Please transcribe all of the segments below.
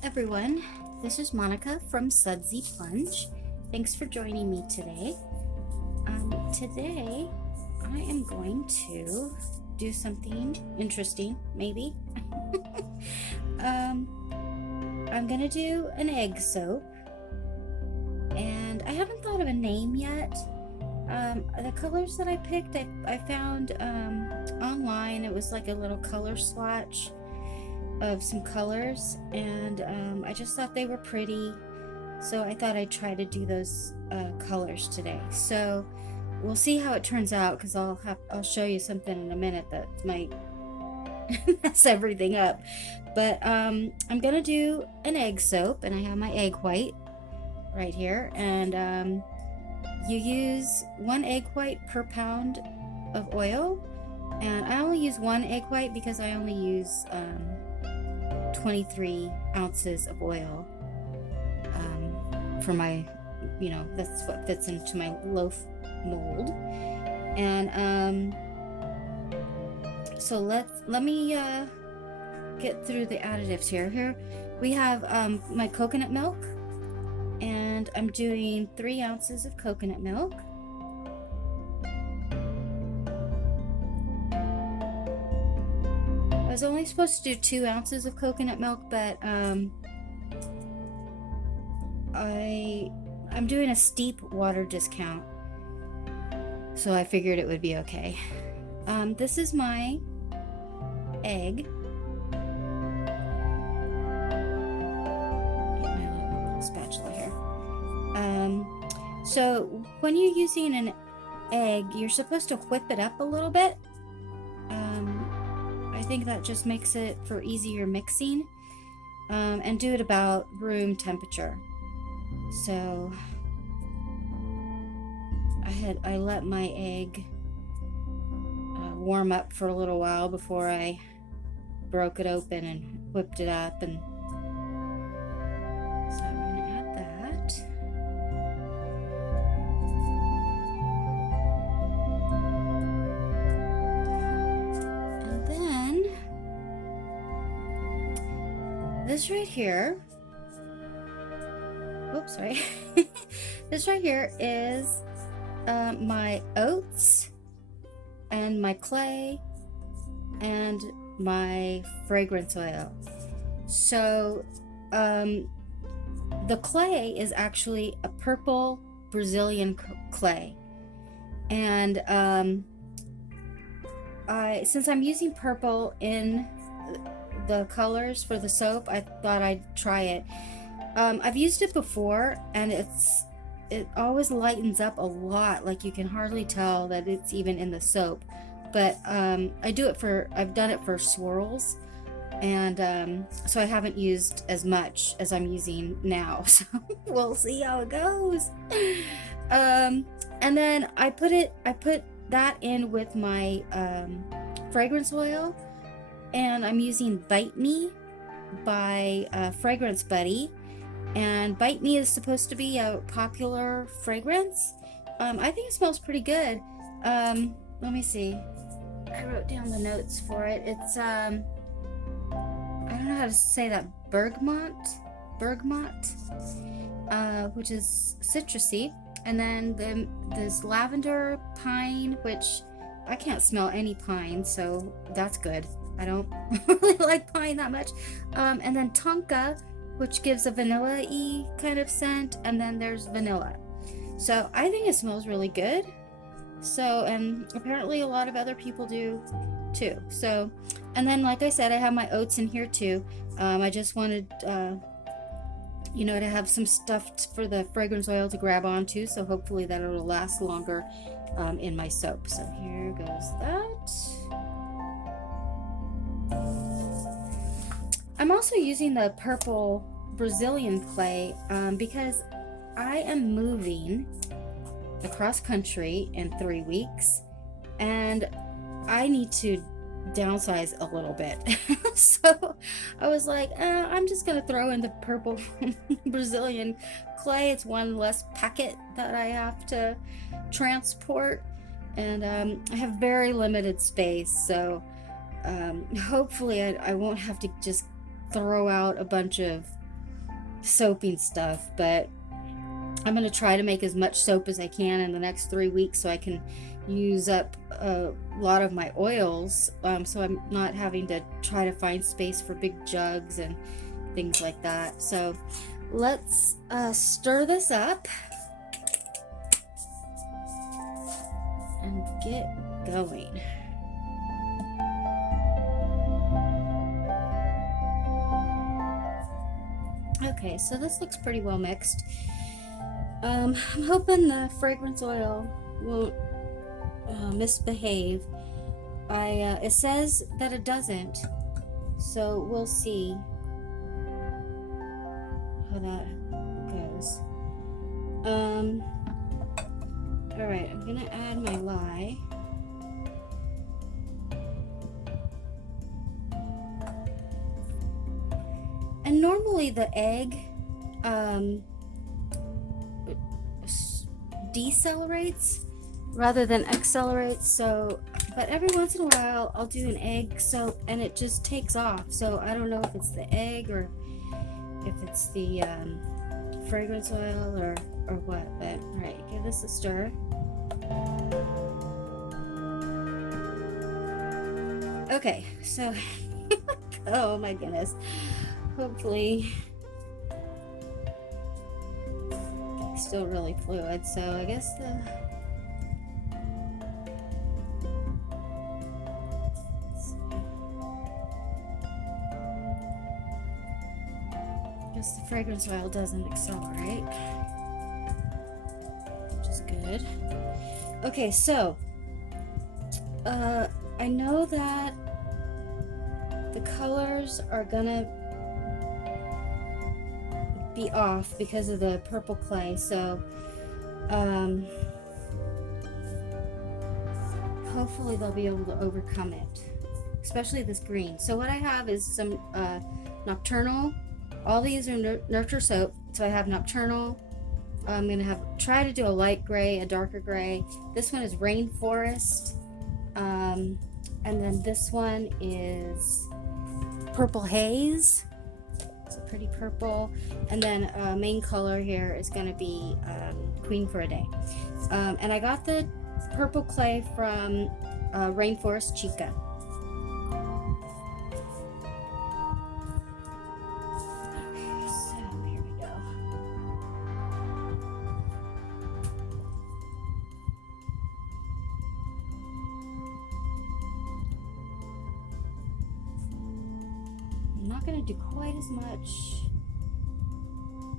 Hi everyone, this is Monica from Sudsy Plunge. Thanks for joining me today. Today I am going to do something interesting, maybe. I'm gonna do an egg soap, and I haven't thought of a name yet. The colors that I picked, I found online. It was like a little color swatch of some colors, and I just thought they were pretty, so I thought I'd try to do those colors today. So we'll see how it turns out, because I'll show you something in a minute that might mess everything up. But I'm gonna do an egg soap, and I have my egg white right here, and you use 1 egg white per pound of oil, and I only use 1 egg white because I only use 23 ounces of oil for my, that's what fits into my loaf mold. And so let me get through the additives here. Here we have my coconut milk, and I'm doing 3 ounces of coconut milk. I was only supposed to do 2 ounces of coconut milk, but I'm doing a steep water discount, so I figured it would be okay. This is my egg. Get my little spatula here. So when you're using an egg, you're supposed to whip it up a little bit. I think that just makes it for easier mixing, and do it about room temperature. So I let my egg warm up for a little while before I broke it open and whipped it up, and so I'm going to add that. And then this right here, oops, sorry. This right here is my oats and my clay and my fragrance oil. So the clay is actually a purple Brazilian clay, and since I'm using purple in the colors for the soap, I thought I'd try it. I've used it before, and it always lightens up a lot, like you can hardly tell that it's even in the soap. But I've done it for swirls, and so I haven't used as much as I'm using now. So we'll see how it goes. And then I put that in with my fragrance oil, and I'm using Bite Me by Fragrance Buddy. And Bite Me is supposed to be a popular fragrance. I think it smells pretty good. Let me see. I wrote down the notes for it. It's I don't know how to say that. Bergamot, which is citrusy, and then this lavender, pine, which I can't smell any pine, so that's good. I don't really like pine that much. And then tonka, which gives a vanilla-y kind of scent, and then there's vanilla. So I think it smells really good. So, and apparently a lot of other people do too. So, and then like I said, I have my oats in here too. I just wanted to have some stuff for the fragrance oil to grab onto, so hopefully that it'll last longer in my soap. So here goes that. I'm also using the purple Brazilian clay because I am moving across country in 3 weeks, and I need to downsize a little bit. So I was like, I'm just gonna throw in the purple Brazilian clay. It's one less packet that I have to transport, and I have very limited space, so hopefully I won't have to just throw out a bunch of soaping stuff, but I'm going to try to make as much soap as I can in the next 3 weeks so I can use up a lot of my oils, so I'm not having to try to find space for big jugs and things like that. So let's stir this up and get going. Okay, so this looks pretty well mixed. I'm hoping the fragrance oil won't misbehave. It says that it doesn't, so we'll see how that goes. Alright, I'm gonna add my lye. And normally the egg decelerates rather than accelerates, so but every once in a while I'll do an egg soap and it just takes off, so I don't know if it's the egg or if it's the fragrance oil or what. But all right, give this a stir. Okay, so oh my goodness, hopefully it's still really fluid, so I guess the fragrance oil doesn't accelerate, which is good. Okay, so I know that the colors are gonna be off because of the purple clay, so hopefully they'll be able to overcome it, especially this green. So what I have is some Nocturnal. All these are Nurture soap, so I have Nocturnal. I'm gonna try to do a light gray, a darker gray. This one is Rainforest, and then this one is Purple Haze. It's a pretty purple, and then main color here is gonna be Queen for a Day. And I got the purple clay from Rainforest Chica. I'm not going to do quite as much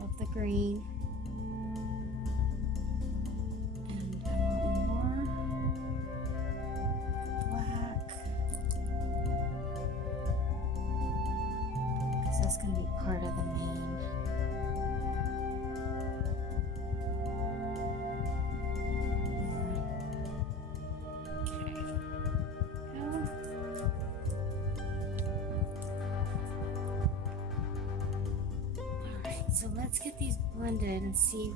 of the green, and I want more black, because that's going to be part of the main. So let's get these blended and see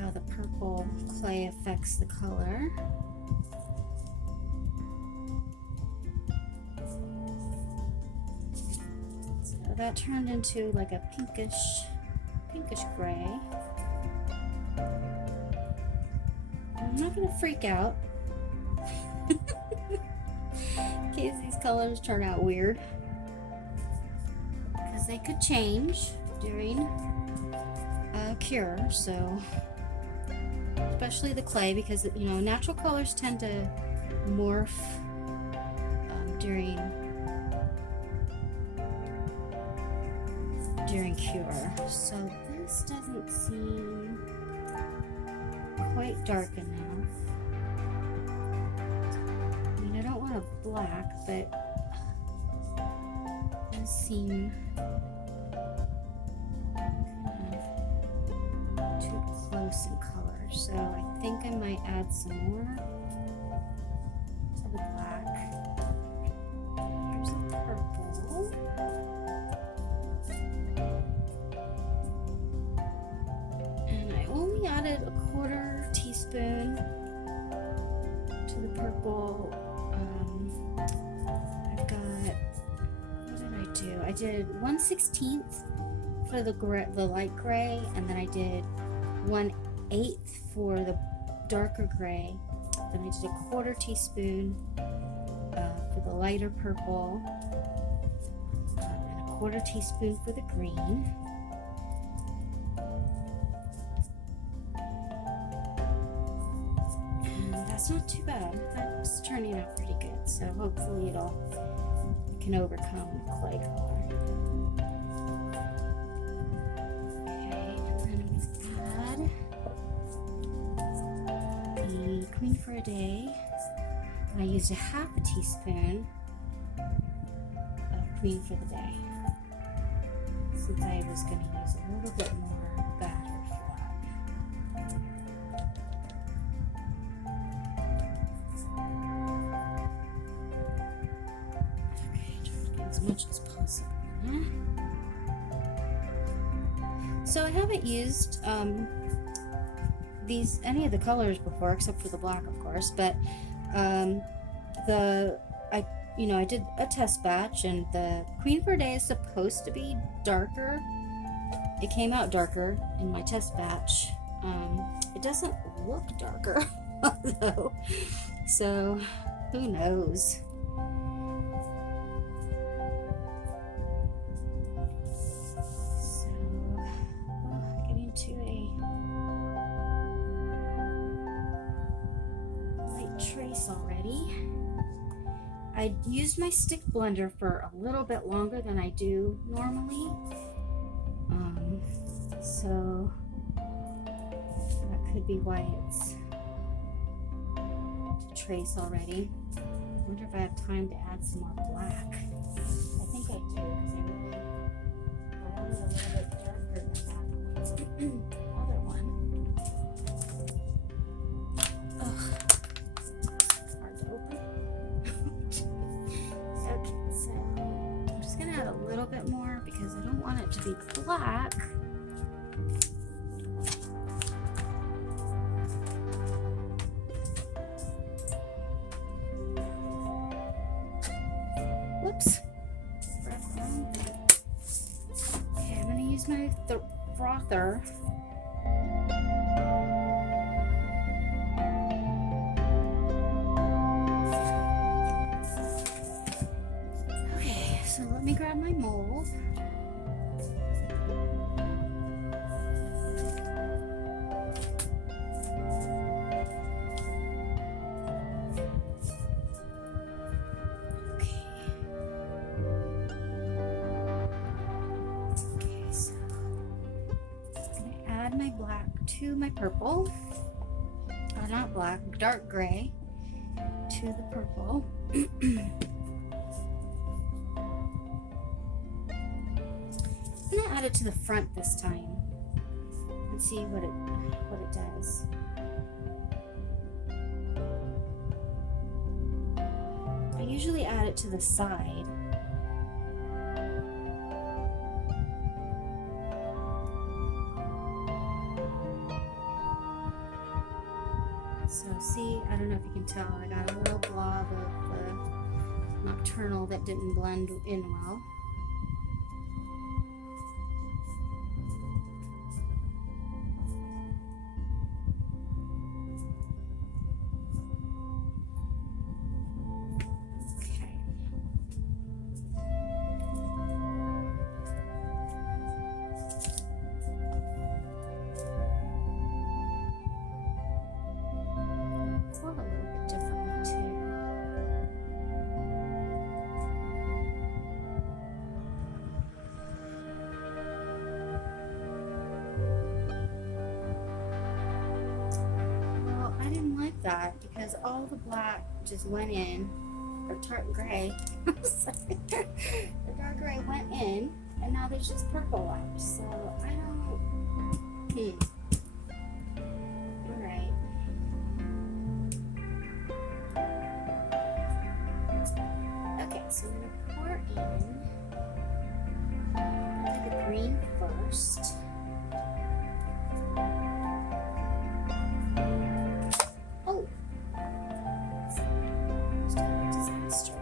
how the purple clay affects the color. So that turned into like a pinkish gray. I'm not gonna freak out in case these colors turn out weird, they could change during a cure, so especially the clay, because you know natural colors tend to morph during cure. So this doesn't seem quite dark enough. I mean, I don't want a black, but it does seem too close in color, so I think I might add some more to the black. Here's the purple. And I only added a 1/4 teaspoon to the purple. I've got, what did I do? I did 1/16 for the light gray, and then I did 1/8 for the darker gray. Then I did a 1/4 teaspoon for the lighter purple, and a 1/4 teaspoon for the green. And that's not too bad. That's turning out pretty good. So hopefully it can overcome the clay color. Okay, and then we add the Queen for a Day. And I used a 1/2 teaspoon of Queen for the Day, since I was going to use a little bit more batter for that. Okay, try to get as much as possible. So I haven't used any of the colors before, except for the black, of course, but I did a test batch, and the Queen for a Day is supposed to be darker. It came out darker in my test batch. It doesn't look darker though, so who knows. So getting to a light trace already. I used my stick blender for a little bit longer than I do normally, so that could be why it's trace already. I wonder if I have time to add some more black. I think I do, because I wanted a little bit darker than that other one. Ugh, it's hard to open. Okay, so I'm just gonna add a little bit more because I don't want it to be black. Whoops. Okay, I'm gonna use my frother. So let me grab my mold. Okay, so I'm going to add my black to my purple. Or not black, dark gray to the purple. I'm gonna add it to the front this time and see what it does. I usually add it to the side. So see, I don't know if you can tell, I got a little blob of nocturnal that didn't blend in well. A little bit differently too. Well, I didn't like that because all the black just went in, or dark gray. Sorry. The dark gray went in, and now there's just purple left. So I don't. So I'm going to pour in the green first. Oh! Just a disaster.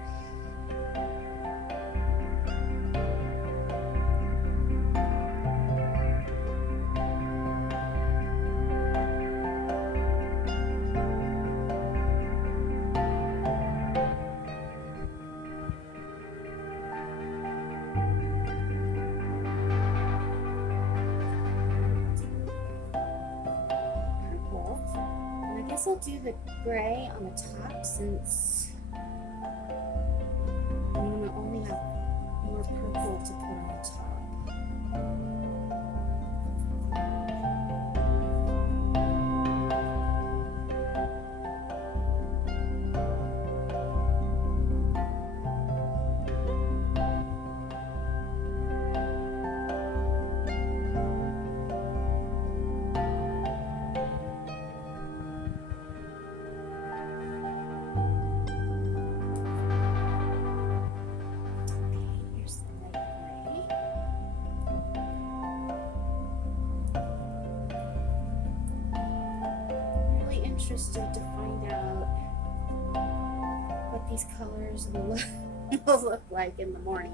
guess I'll do the gray on the top since I'm going to only have more purple to put on the top. Interested to find out what these colors will look like in the morning.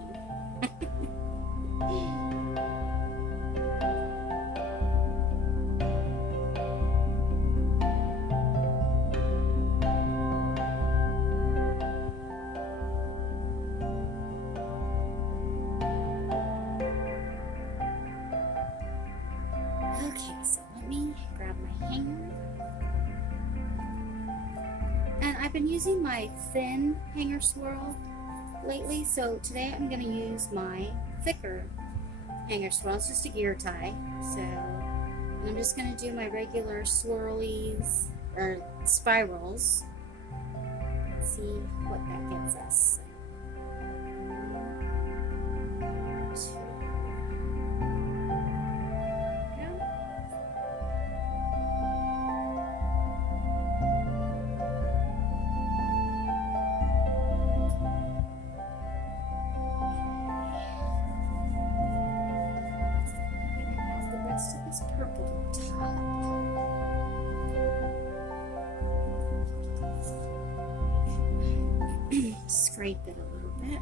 Okay, so let me grab my hanger. And I've been using my thin hanger swirl lately, so today I'm going to use my thicker hanger swirl. It's just a gear tie, so I'm just going to do my regular swirlies or spirals. Let's see what that gets us. 1, 2. This purple top. Scrape it a little bit.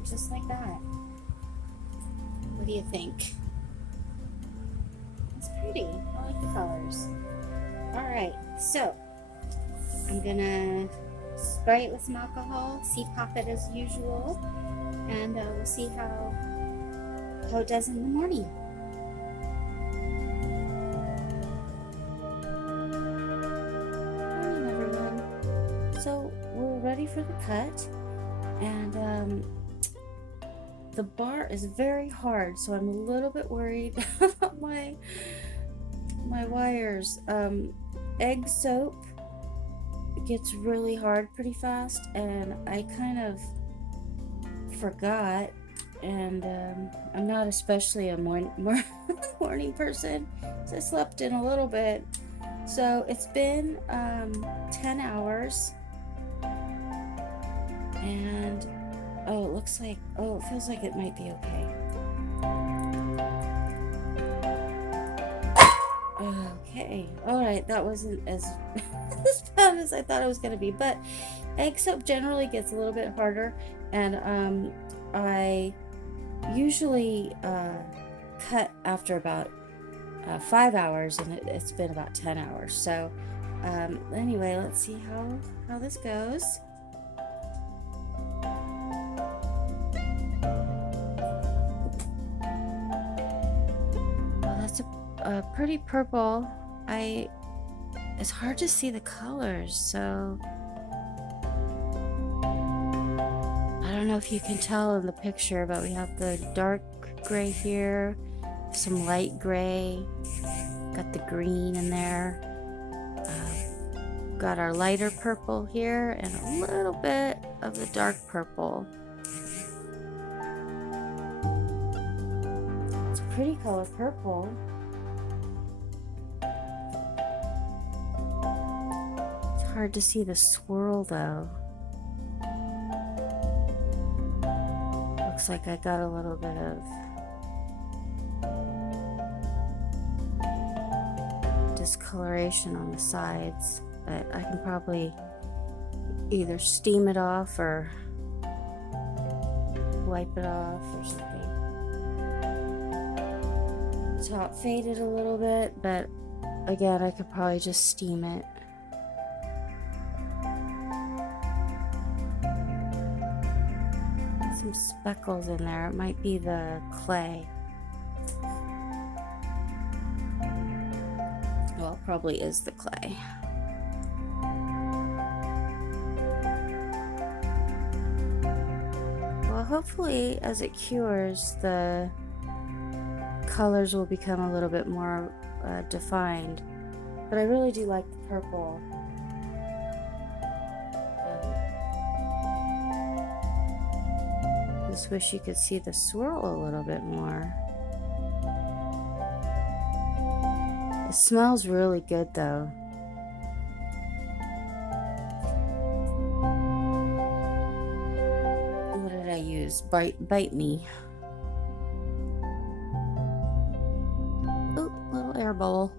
it just like that. What do you think? It's pretty. I like the colors. Alright, so I'm gonna spray it with some alcohol, pop it as usual, and we'll see how it does in the morning. Morning, everyone. So we're ready for the cut, and the bar is very hard, so I'm a little bit worried about my wires. Egg soap gets really hard pretty fast, and I kind of forgot, and I'm not especially a morning person, so I slept in a little bit. So it's been 10 hours, and oh, it looks like, oh, it feels like it might be okay. Okay, all right, that wasn't as as bad as I thought it was going to be, but egg soap generally gets a little bit harder, and I usually cut after about 5 hours, and it's been about 10 hours. So anyway, let's see how this goes. Well, that's a pretty purple. It's hard to see the colors, so I don't know if you can tell in the picture, but we have the dark gray here, some light gray, got the green in there, got our lighter purple here, and a little bit of the dark purple. It's a pretty color purple. It's hard to see the swirl though. Looks like I got a little bit of discoloration on the sides, but I can probably either steam it off or wipe it off or something. Top faded a little bit, but again, I could probably just steam it. Some speckles in there. It might be the clay. Well, it probably is the clay. Well, hopefully as it cures, the colors will become a little bit more defined. But I really do like the purple. Just wish you could see the swirl a little bit more. It smells really good though. What did I use? Bite Me. Oh, little air bubble.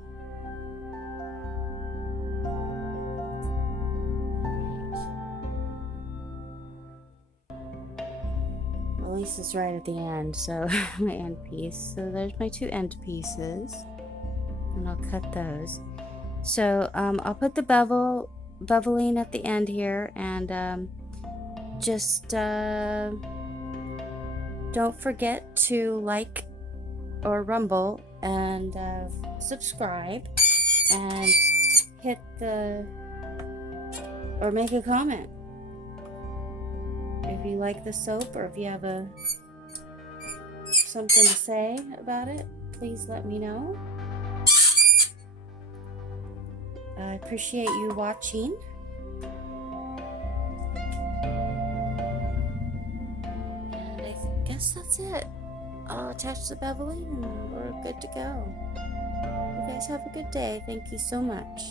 Is right at the end, so my end piece. So there's my two end pieces, and I'll cut those. So I'll put the beveling at the end here, and just don't forget to like or rumble and subscribe and hit the or make a comment. If you like the soap, or if you have something to say about it, please let me know. I appreciate you watching. And I guess that's it. I'll attach the beveling and we're good to go. You guys have a good day. Thank you so much.